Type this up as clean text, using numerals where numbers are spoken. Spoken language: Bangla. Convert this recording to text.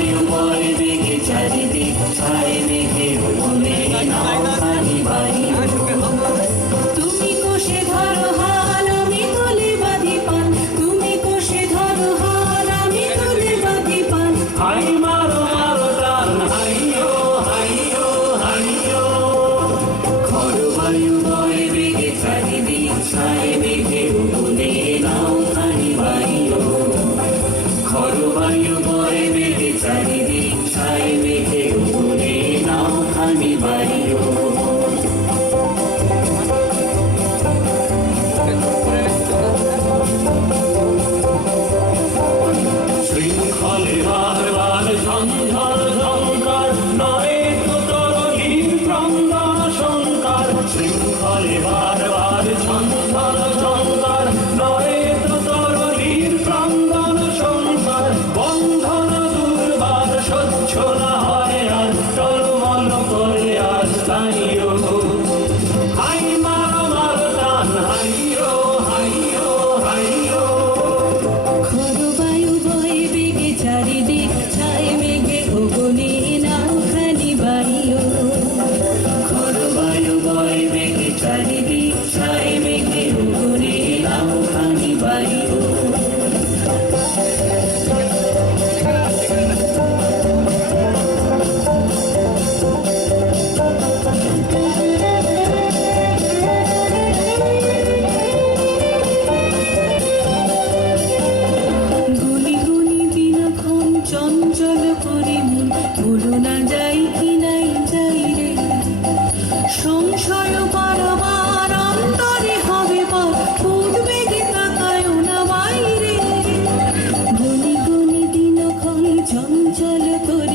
বায়ু বয় বেগে চারিদিক ছায় মেঘে ওড়ে নাওখানি বাইও। তুমি কোষে ধরো হাল আমি তুলে বাঁধি পান, তুমি কোষে ধরো হাল আমি তুলে বাঁধি পান। হাই মারো মারো টান হাইয়ো হাইয়ো হাইয়ো। খড় বায়ু বয় বেগে চারিদিক ছায় মেঘে ওড়ে নাওখানি বাইও। খড় বায়ু বয় বেগে চারিদিক ছায় মেঘে ওড়ে নাওখানি বাইও। শৃঙ্খলে বারবার ঝঞ্ঝর ঝঙ্কার নয় তো তরলীর ক্রন্দন শঙ্কার। শৃঙ্খলে বারবার ঝঞ্ঝর ঝঙ্কার নয় তো তরলীর ক্রন্দন শঙ্কার। বন্ধন দুর্বার সহ্য না হয় আর টলমল করে আর স্থায়ীয়। হাই মারো মারো টান হাইয়ো হাইয়ো হাইয়ো। খড় বায়ু বয় বেগে চারিদিক ছায় মেঘে ওগনে নাওখানি বাইও। খড় বায়ু বয় বেগে চারিদিক ছায় মেঘে ওগনে নাওখানি বাইও। গুনি গুনি দিনক্ষণ চঞ্চল করে মন, বলো না যাই কি নাই যাই রে। সংশয় বারবার অন্তরে হবে পার, উদ্বেগে তাকায়ও না বাইরে। গুনি গুনি দিনক্ষণ চঞ্চল করে